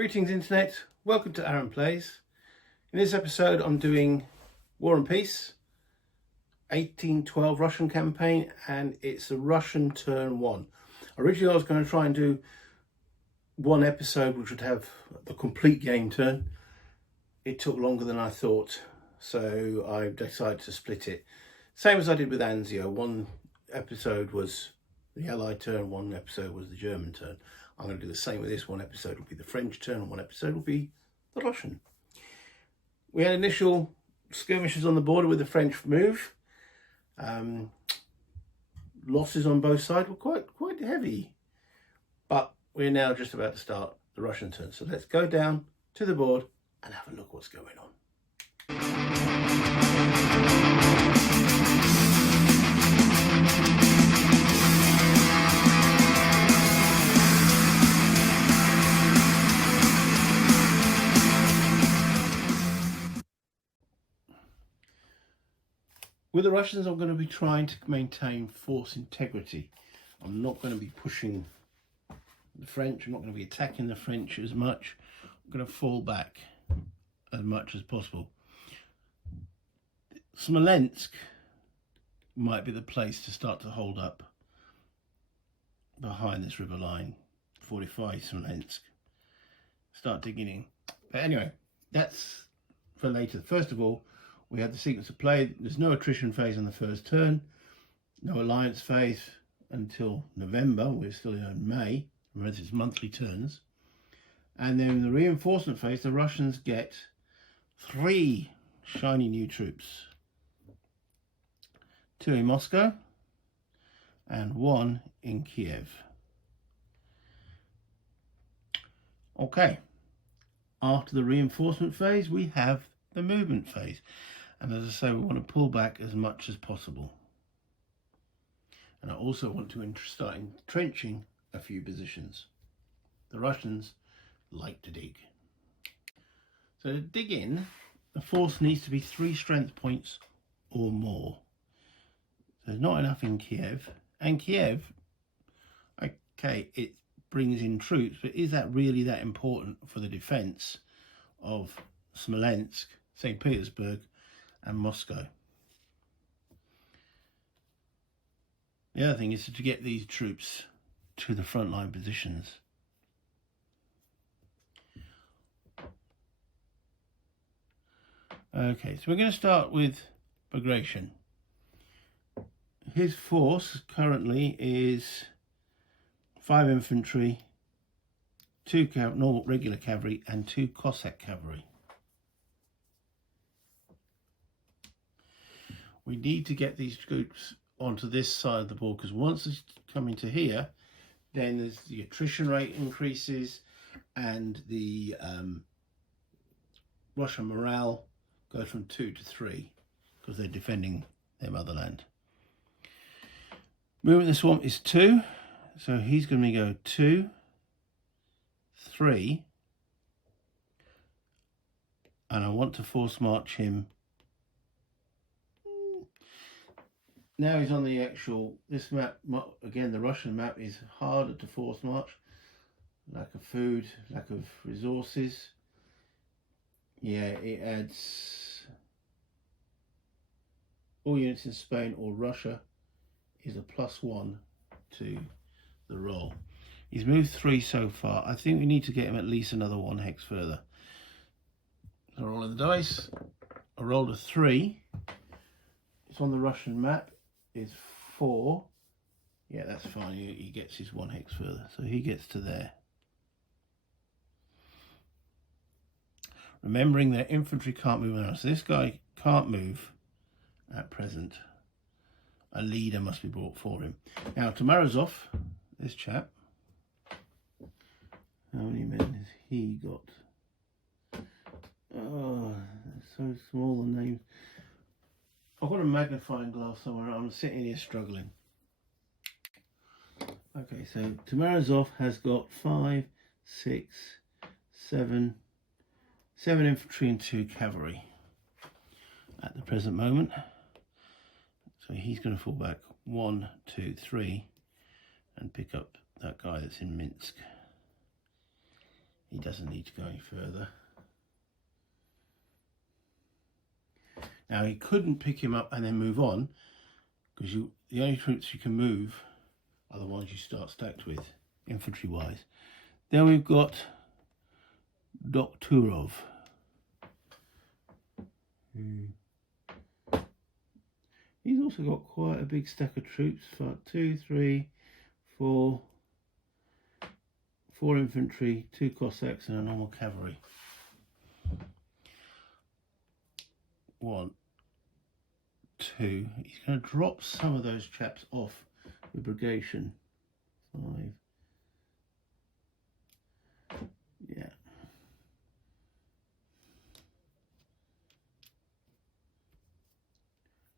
Greetings Internet, welcome to Aaron Plays. In this episode I'm doing War and Peace, 1812 Russian campaign, and it's a Russian turn one. Originally I was going to try and do one episode which would have the complete game turn. It took longer than I thought, so I decided to split it. Same as I did with Anzio. One episode was the Allied turn, one episode was the German turn. I'm going to do the same with this. One episode will be the French turn and one episode will be the Russian. We had initial skirmishes on the border with the French move. Losses on both sides were quite heavy, but we're now just about to start the Russian turn. So let's go down to the board and have a look what's going on. With the Russians, I'm going to be trying to maintain force integrity. I'm not going to be pushing the French. I'm not going to be attacking the French as much. I'm going to fall back as much as possible. Smolensk might be the place to start to hold up behind this river line. 45 Smolensk. Start digging in. But anyway, that's for later. First of all, we had the sequence of play. There's no attrition phase on the first turn, no alliance phase until November. We're still in May, remember it's monthly turns. And then in the reinforcement phase, the Russians get 3 shiny new troops. 2 in Moscow and 1 in Kiev. Okay, after the reinforcement phase, we have the movement phase. And as I say, we want to pull back as much as possible. And I also want to start entrenching a few positions. The Russians like to dig. So to dig in, the force needs to be 3 strength points or more. There's not enough in Kiev. And Kiev, okay, it brings in troops, but is that really that important for the defense of Smolensk, St. Petersburg, and Moscow? The other thing is to get these troops to the frontline positions. Okay, so we're going to start with Bagration. His force currently is 5 infantry, 2 normal regular cavalry, and 2 Cossack cavalry. We need to get these troops onto this side of the board, because once it's coming to here, then there's the attrition rate increases and the Russian morale goes from 2 to 3 because they're defending their motherland. Moving the swamp is 2, so he's going to go 2, 3, and I want to force march him. Now he's on the actual, this map, again the Russian map is harder to force march. Lack of food, lack of resources. Yeah, it adds all units in Spain or Russia is a +1 to the roll. He's moved 3 so far. I think we need to get him at least another 1 hex further. So rolling the dice, I rolled a 3. It's on the Russian map. Is 4. Yeah, that's fine. He gets his 1 hex further, so he gets to there. Remembering that infantry can't move around, so this guy can't move at present. A leader must be brought for him. Now to Morozov, this chap, how many men has he got? Oh, so small the names. I've got a magnifying glass somewhere. I'm sitting here struggling. Okay, so Morozov has got 5, 6, 7 infantry and 2 cavalry at the present moment. So he's going to fall back 1, 2, 3 and pick up that guy that's in Minsk. he doesn't need to go any further. Now he couldn't pick him up and then move on, because the only troops you can move are the ones you start stacked with, infantry wise. Then we've got Dokturov. He's also got quite a big stack of troops. 2, 3, 4 infantry, 2 Cossacks and a normal cavalry. 1, 2. He's going to drop some of those chaps off with Brigation. 5. Yeah.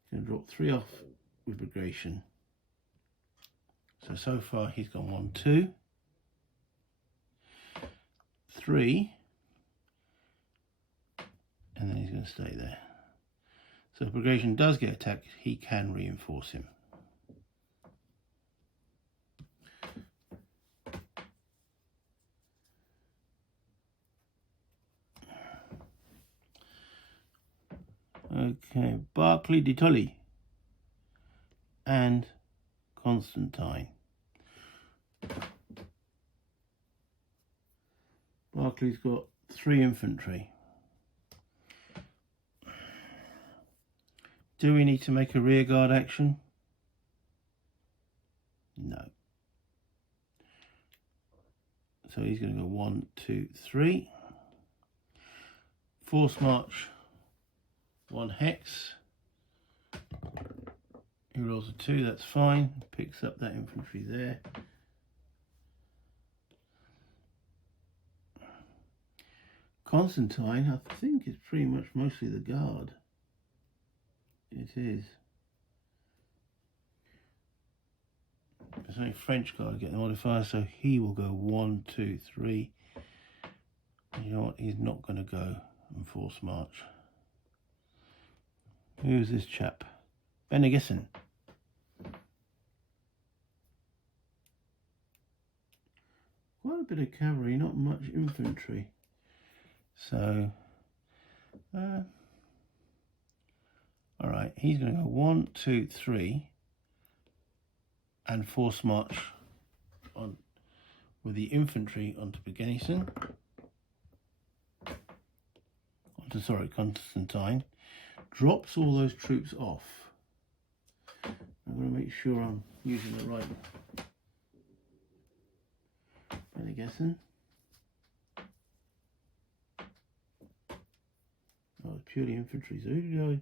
He's going to drop 3 off with Brigation. So far he's gone 1, 2, 3, and then he's going to stay there. So if Brigation does get attacked, he can reinforce him. Okay, Barclay de Tolly and Constantine. Barclay's got 3 infantry. Do we need to make a rearguard action? No. So he's going to go 1, 2, 3. Force march 1 hex. He rolls a 2, that's fine. Picks up that infantry there. Constantine, I think it's pretty much mostly the guard. It is. There's only French guard getting the modifier, so he will go 1, 2, 3. And you know what? He's not going to go and force march. Who's this chap? Bene Gesserit. Quite a bit of cavalry, not much infantry. So, alright, he's going to go 1, 2, 3 and force march on with the infantry onto Constantine. Drops all those troops off. I'm going to make sure I'm using the right Bene Gesserit. Oh, it's purely infantry. So who did I?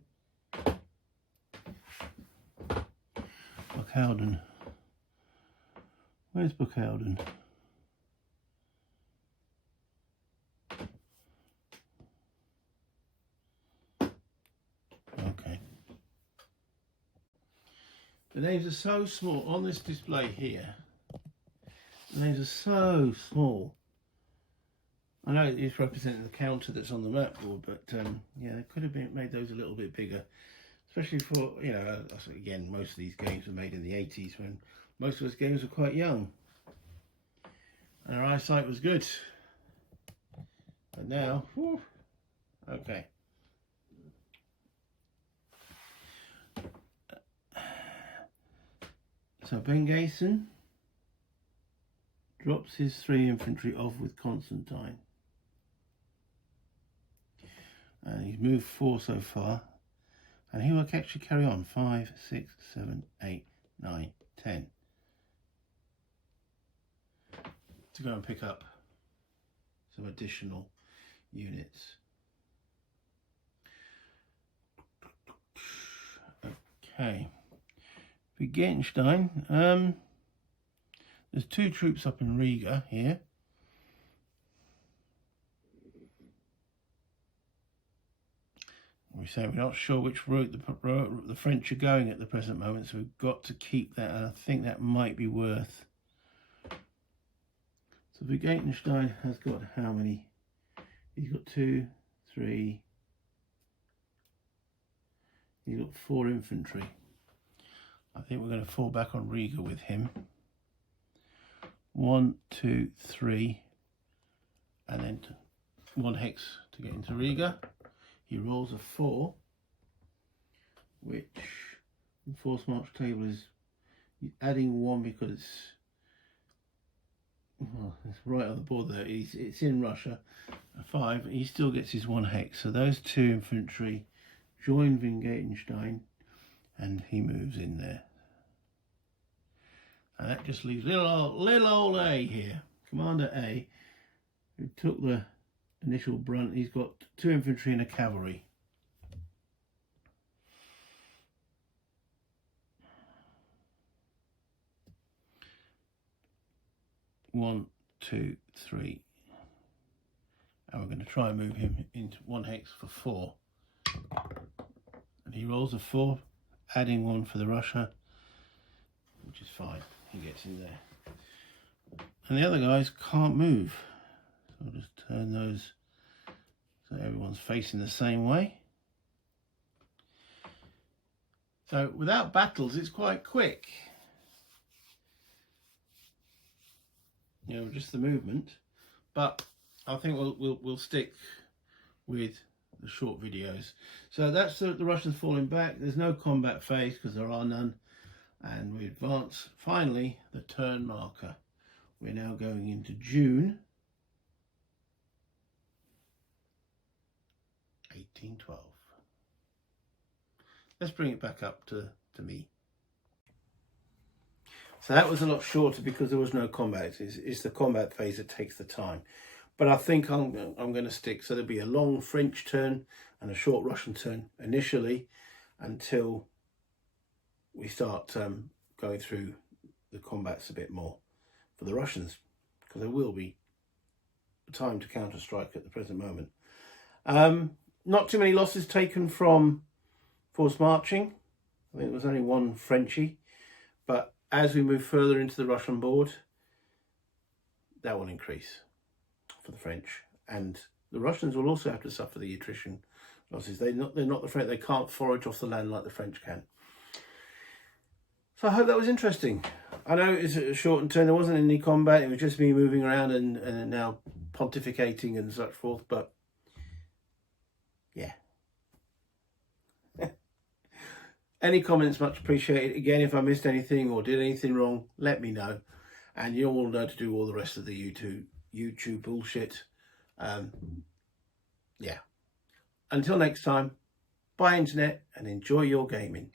Buckhowden. Where's Buckhowden? Okay. The names are so small on this display here. The names are so small. I know it's representing the counter that's on the map board, but yeah, they could have made those a little bit bigger, especially for, you know, again, most of these games were made in the 80s when most of those games were quite young and our eyesight was good. But now, whew, okay. So Bene Gesserit drops his 3 infantry off with Constantine. And he's moved 4 so far. And he will actually carry on 5, 6, 7, 8, 9, 10. To go and pick up some additional units. Okay. Wittgenstein. There's 2 troops up in Riga here. We say we're not sure which route the French are going at the present moment, so we've got to keep that, and I think that might be worth. So Wittgenstein has got how many? He's got 2, 3. He's got 4 infantry. I think we're going to fall back on Riga with him. 1, 2, 3, and then 1 hex to get into Riga. He rolls a 4, which the force march table is adding 1 because it's right on the board there. It's in Russia. A 5. He still gets his 1 hex. So those 2 infantry join Vingatenstein, and he moves in there. And that just leaves little old A here, Commander A, who took the initial brunt. He's got 2 infantry and a cavalry. One, 2, 3. And we're going to try and move him into 1 hex for 4. And he rolls a 4, adding 1 for the Russia, which is fine. He gets in there. And the other guys can't move. So I'll just turn those so everyone's facing the same way. So without battles, it's quite quick. You know, just the movement. But I think we'll stick with the short videos. So that's the Russians falling back. There's no combat phase because there are none. And we advance finally the turn marker. We're now going into June 1812. Let's bring it back up to me. So that was a lot shorter because there was no combat. It's the combat phase that takes the time. But I think I'm going to stick. So there'll be a long French turn and a short Russian turn initially until we start going through the combats a bit more for the Russians, because there will be time to counter-strike at the present moment. Not too many losses taken from force marching. I think there was only 1 Frenchie, but as we move further into the Russian board, that will increase for the French, and the Russians will also have to suffer the attrition losses. They're not the French. They can't forage off the land like the French can. So I hope that was interesting. I know it's a shortened turn. There wasn't any combat. It was just me moving around and now pontificating and such forth. But yeah. Any comments much appreciated. Again, if I missed anything or did anything wrong, let me know. And you all know to do all the rest of the YouTube bullshit. Yeah. Until next time, bye internet and enjoy your gaming.